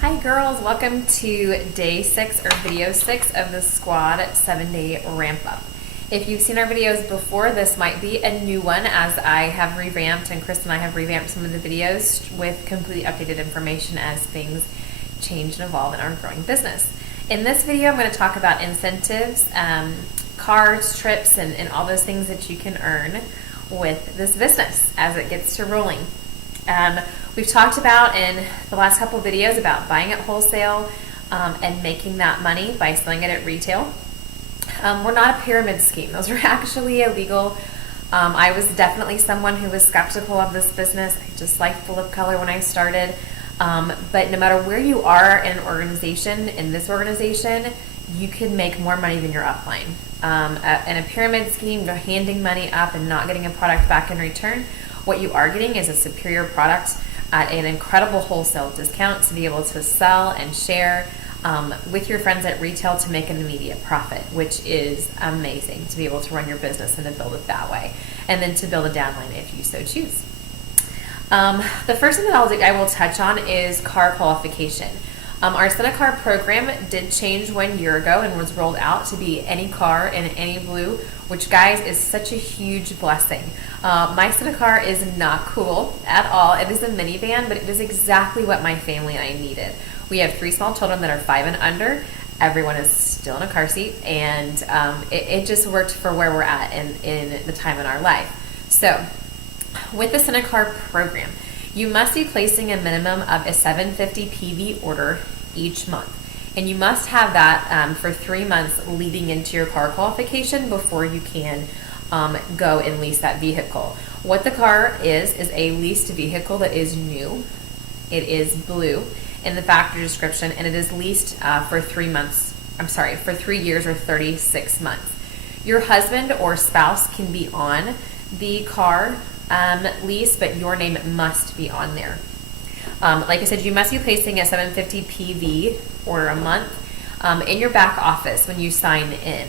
Hi girls, welcome to day 6 or video 6 of the Squad 7-day ramp up. If you've seen our videos before, this might be a new one as I have revamped and Chris and I have revamped some of the videos with completely updated information as things change and evolve in our growing business. In this video, I'm going to talk about incentives, cards, trips, and all those things that you can earn with this business as it gets to rolling. We've talked about in the last couple of videos about buying at wholesale and making that money by selling it at retail. We're not a pyramid scheme. Those are actually illegal. I was definitely someone who was skeptical of this business. I just liked the lip color when I started. But no matter where you are in an organization, in this organization, you can make more money than your upline. In a pyramid scheme, you're handing money up and not getting a product back in return. What you are getting is a superior product at an incredible wholesale discount to be able to sell and share with your friends at retail to make an immediate profit, which is amazing to be able to run your business and to build it that way, and then to build a downline if you so choose. The first thing that I will touch on is car qualification. Our Cinecar program did change 1 year ago and was rolled out to be any car in any blue, which, guys, is such a huge blessing. My Cinecar is not cool at all. It is a minivan, but it is exactly what my family and I needed. We have 3 small children that are 5 and under. Everyone is still in a car seat, and it just worked for where we're at in the time in our life. So with the Cinecar program, you must be placing a minimum of a 750 PV order each month. And you must have that for 3 months leading into your car qualification before you can go and lease that vehicle. What the car is a leased vehicle that is new. It is blue in the factory description, and it is leased for 3 months. For 3 years or 36 months. Your husband or spouse can be on the car lease, but your name must be on there. Like I said, you must be placing a 750 PV order a month in your back office when you sign in.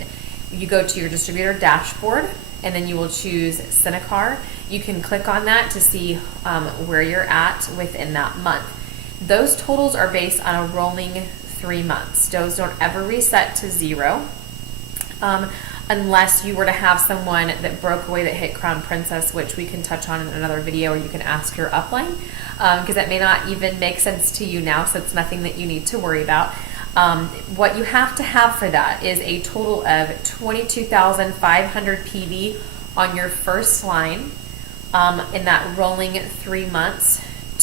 You go to your distributor dashboard, and then you will choose Cinecar. You can click on that to see where you're at within that month. Those totals are based on a rolling 3 months. Those don't ever reset to 0. Unless you were to have someone that broke away that hit Crown Princess, which we can touch on in another video, or you can ask your upline, because that may not even make sense to you now, so it's nothing that you need to worry about. What you have to have for that is a total of 22,500 PV on your first line in that rolling 3 months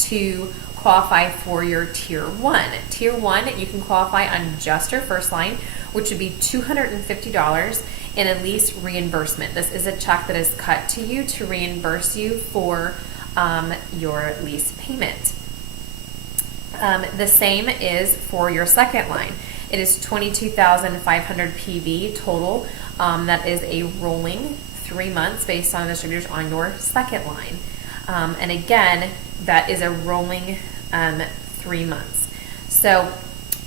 to qualify for your Tier 1. Tier 1, you can qualify on just your first line, which would be $250 in a lease reimbursement. This is a check that is cut to you to reimburse you for your lease payment. The same is for your second line. It is 22,500 PV total. That is a rolling 3 months based on distributors on your second line. And again, that is a rolling 3 months. So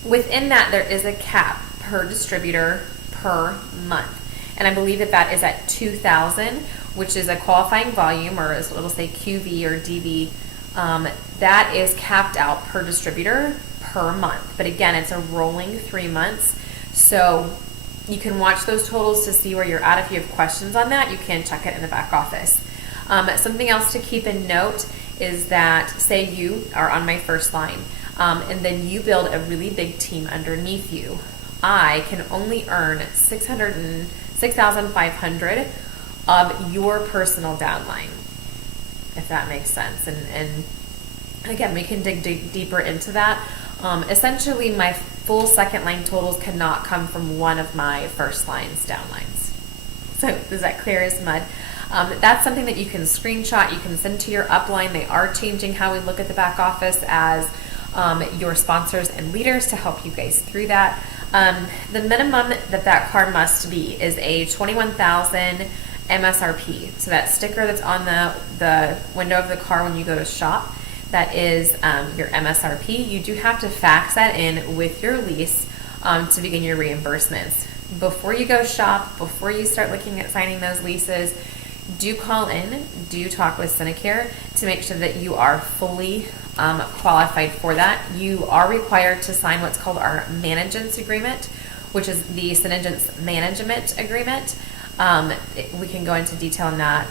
within that, there is a cap per distributor per month. And I believe that is at 2,000, which is a qualifying volume, or as it'll say QV or DV. That is capped out per distributor per month. But again, it's a rolling 3 months. So you can watch those totals to see where you're at. If you have questions on that, you can check it in the back office. Something else to keep in note is that, say you are on my first line, and then you build a really big team underneath you. I can only earn 6,500 of your personal downline, if that makes sense. And again, we can dig deeper into that. Essentially, my full second line totals cannot come from one of my first line's downlines. So is that clear as mud? That's something that you can screenshot, you can send to your upline. They are changing how we look at the back office as your sponsors and leaders to help you guys through that. The minimum that car must be is a 21,000 MSRP. So that sticker that's on the window of the car when you go to shop, that is your MSRP. You do have to fax that in with your lease to begin your reimbursements. Before you go shop, before you start looking at signing those leases, do call in, do talk with Cinecare to make sure that you are fully qualified for that. You are required to sign what's called our management agreement, which is the Cinegence management agreement. We can go into detail on that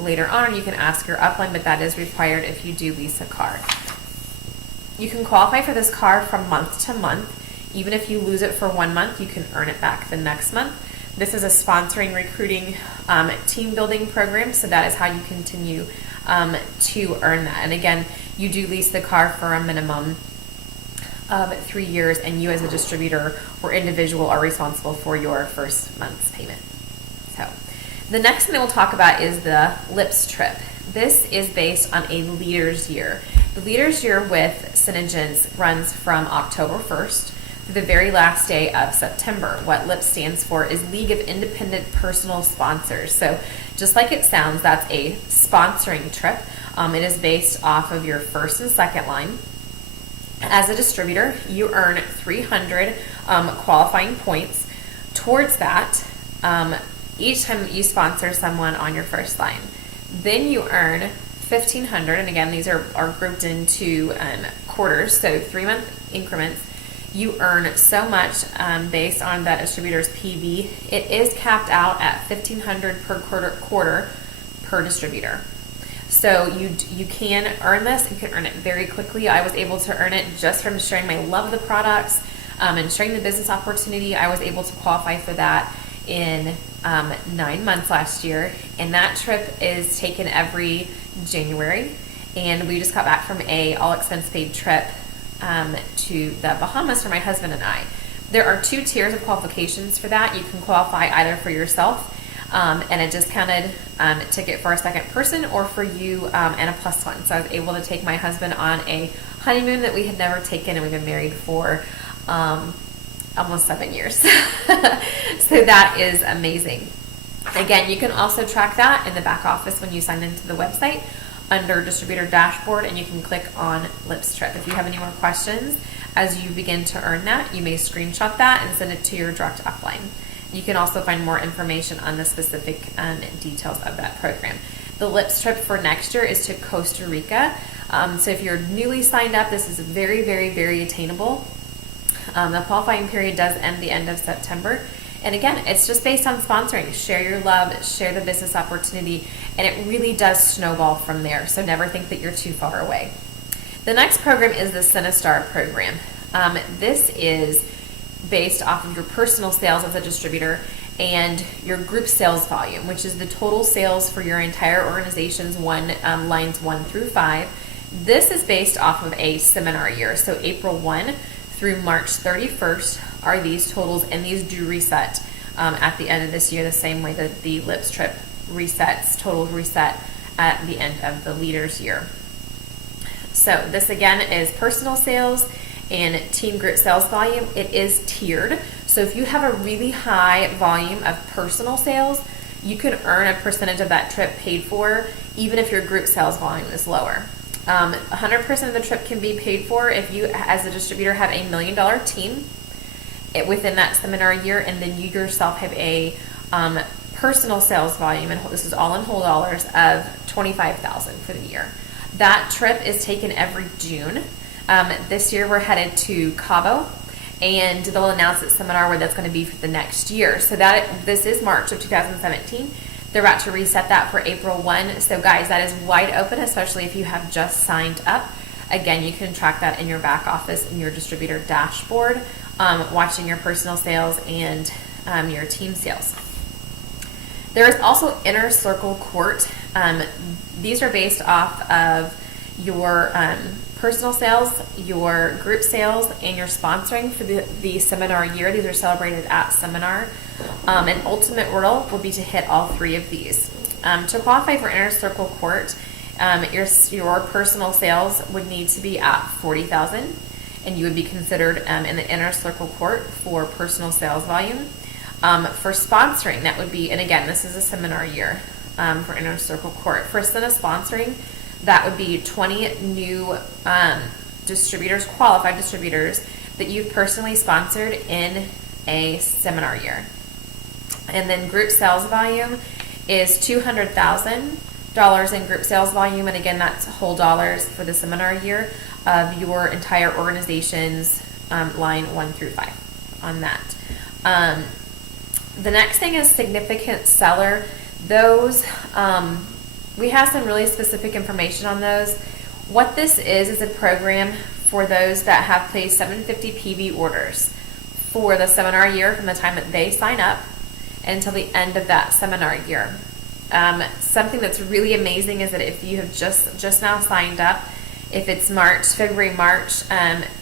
later on, or you can ask your upline, but that is required if you do lease a car. You can qualify for this car from month to month. Even if you lose it for 1 month, you can earn it back the next month. This is a sponsoring, recruiting, team building program, so that is how you continue to earn that. And again, you do lease the car for a minimum of 3 years, and you as a distributor or individual are responsible for your first month's payment. So the next thing that we'll talk about is the LIPS trip. This is based on a leader's year. The leader's year with Cinegence runs from October 1st through the very last day of September. What LIPS stands for is League of Independent Personal Sponsors. So just like it sounds, that's a sponsoring trip. It is based off of your first and second line. As a distributor, you earn 300 qualifying points towards that each time you sponsor someone on your first line. Then you earn 1,500, and again, these are grouped into quarters, so 3-month increments. You earn so much based on that distributor's PV. It is capped out at 1,500 per quarter per distributor. So you can earn this. You can earn it very quickly. I was able to earn it just from sharing my love of the products and sharing the business opportunity. I was able to qualify for that in 9 months last year, and that trip is taken every January. And we just got back from a all expense paid trip to the Bahamas for my husband and I. There are 2 tiers of qualifications for that. You can qualify either for yourself and a discounted ticket for a second person, or for you and a +1. So I was able to take my husband on a honeymoon that we had never taken, and we've been married for almost 7 years. So that is amazing. Again, you can also track that in the back office when you sign into the website under distributor dashboard, and you can click on LIPS trip. If you have any more questions as you begin to earn that, you may screenshot that and send it to your direct upline. You can also find more information on the specific details of that program. The LIPS trip for next year is to Costa Rica. So if you're newly signed up, this is very, very, very attainable. The qualifying period does end the end of September. And again, it's just based on sponsoring. Share your love, share the business opportunity, and it really does snowball from there. So never think that you're too far away. The next program is the CineStar program. This is based off of your personal sales as a distributor and your group sales volume, which is the total sales for your entire organization's lines 1 through 5. This is based off of a seminar year. So April 1 through March 31st are these totals, and these do reset at the end of this year, the same way that the LIPS trip resets, totals reset at the end of the leader's year. So this again is personal sales and team group sales volume. It is tiered. So if you have a really high volume of personal sales, you can earn a percentage of that trip paid for, even if your group sales volume is lower. 100% of the trip can be paid for if you, as a distributor, have a $1 million team within that seminar year, and then you yourself have a personal sales volume, and this is all in whole dollars, of $25,000 for the year. That trip is taken every June. This year we're headed to Cabo, and they'll announce at seminar where that's going to be for the next year. So this is March of 2017. They're about to reset that for April 1. So guys, that is wide open, especially if you have just signed up. Again, you can track that in your back office in your distributor dashboard, watching your personal sales and your team sales. There is also Inner Circle Court. These are based off of your personal sales, your group sales, and your sponsoring for the seminar year. These are celebrated at seminar. An ultimate hurdle will be to hit all 3 of these. To qualify for Inner Circle Court, your personal sales would need to be at $40,000, and you would be considered in the Inner Circle Court for personal sales volume. For sponsoring, that would be, and again, this is a seminar year for Inner Circle Court. For Cine sponsoring, that would be 20 new distributors, qualified distributors, that you've personally sponsored in a seminar year. And then group sales volume is $200,000 in group sales volume, and again, that's whole dollars for the seminar year of your entire organization's line 1 through 5 on that. The next thing is significant seller. Those, we have some really specific information on those. What this is a program for those that have placed 750 PV orders for the seminar year from the time that they sign up until the end of that seminar year. Something that's really amazing is that if you have just now signed up, if it's February, March,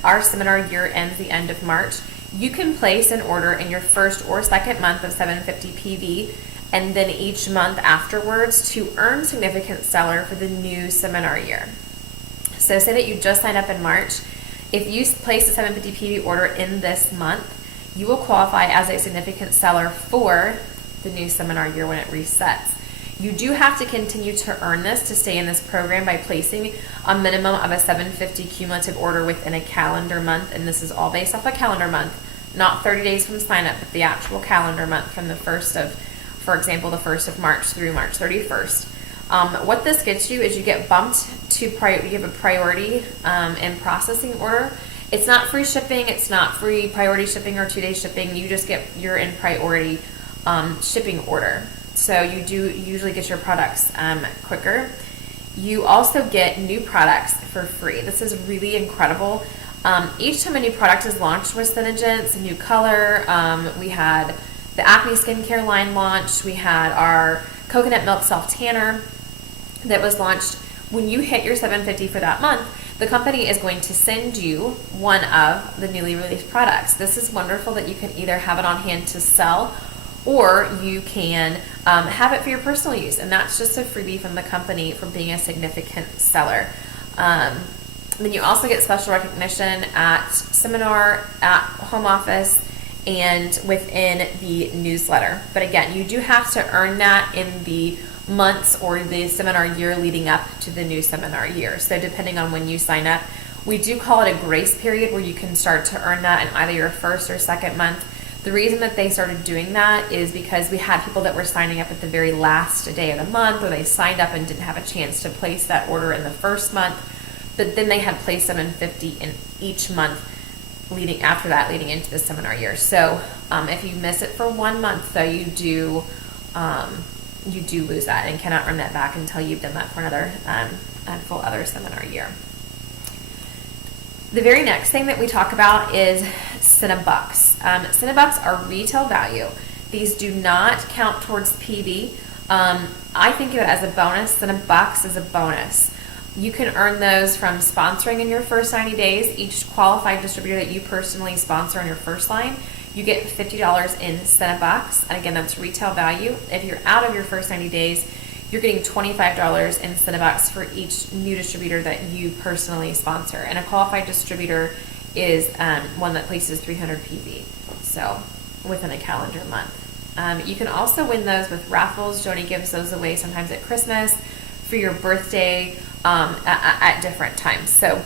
our seminar year ends the end of March, you can place an order in your first or second month of 750 PV, and then each month afterwards to earn significant seller for the new seminar year. So say that you just signed up in March. If you place a 750 PV order in this month, you will qualify as a significant seller for the new seminar year when it resets. You do have to continue to earn this to stay in this program by placing a minimum of a 750 cumulative order within a calendar month, and this is all based off a calendar month, not 30 days from sign up, but the actual calendar month from the 1st of, for example, the 1st of March through March 31st. What this gets you is you get bumped to you have a priority in processing order. It's not free shipping, it's not free priority shipping or 2-day shipping. You just you're in priority shipping order. So you do usually get your products quicker. You also get new products for free. This is really incredible. Each time a new product is launched with Synergence, a new color, we had the acne skincare line launched, we had our coconut milk self tanner that was launched. When you hit your 750 for that month, the company is going to send you one of the newly released products. This is wonderful that you can either have it on hand to sell, or you can have it for your personal use, and that's just a freebie from the company for being a significant seller. Then you also get special recognition at seminar, at home office, and within the newsletter. But again, you do have to earn that in the months or the seminar year leading up to the new seminar year. So depending on when you sign up, we do call it a grace period where you can start to earn that in either your first or second month. The reason that they started doing that is because we had people that were signing up at the very last day of the month, or they signed up and didn't have a chance to place that order in the first month, but then they had placed 750 in each month leading into the seminar year. So if you miss it for 1 month, though, you do lose that and cannot earn that back until you've done that for another full other seminar year. The very next thing that we talk about is Cinebucks. Cinebucks are retail value. These do not count towards PV. I think of it as a bonus. Cinebucks is a bonus. You can earn those from sponsoring in your first 90 days. Each qualified distributor that you personally sponsor on your first line, you get $50 in Cinebucks. And again, that's retail value. If you're out of your first 90 days, you're getting $25 in Cinebucks for each new distributor that you personally sponsor. And a qualified distributor is one that places 300 PV, so within a calendar month. You can also win those with raffles. Joni gives those away sometimes at Christmas, for your birthday, at different times. So,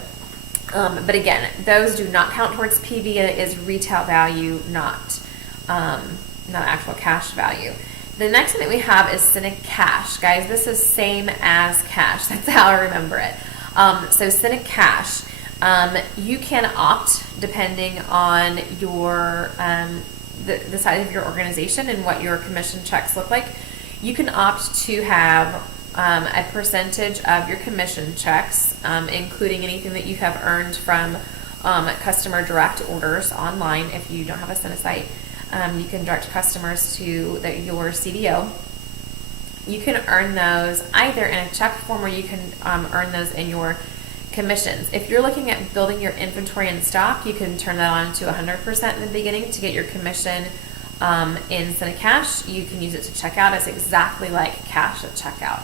but again, those do not count towards PV, and it is retail value, not actual cash value. The next thing that we have is Cinecash. Guys, this is same as cash. That's how I remember it. So Cinecash, you can opt, depending on your the size of your organization and what your commission checks look like. You can opt to have a percentage of your commission checks, including anything that you have earned from customer direct orders online. If you don't have a Cinesite, you can direct customers to your CDO. You can earn those either in a check form, or you can earn those in your commissions. If you're looking at building your inventory in stock, you can turn that on to 100% in the beginning to get your commission in Cinecash. You can use it to check out. It's exactly like cash at checkout.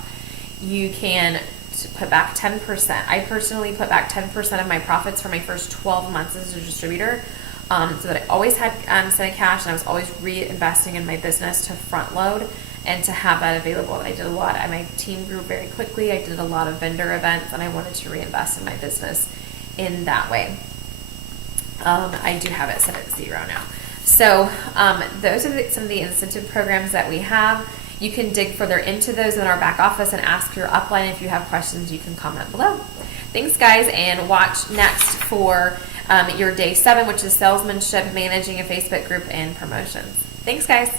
You can put back 10%. I personally put back 10% of my profits for my first 12 months as a distributor, so that I always had Cinecash, and I was always reinvesting in my business to front load and to have that available. I did a lot. My team grew very quickly. I did a lot of vendor events, and I wanted to reinvest in my business in that way. I do have it set at 0 now. So those are some of the incentive programs that we have. You can dig further into those in our back office and ask your upline. If you have questions, you can comment below. Thanks, guys, and watch next for your day 7, which is salesmanship, managing a Facebook group, and promotions. Thanks, guys.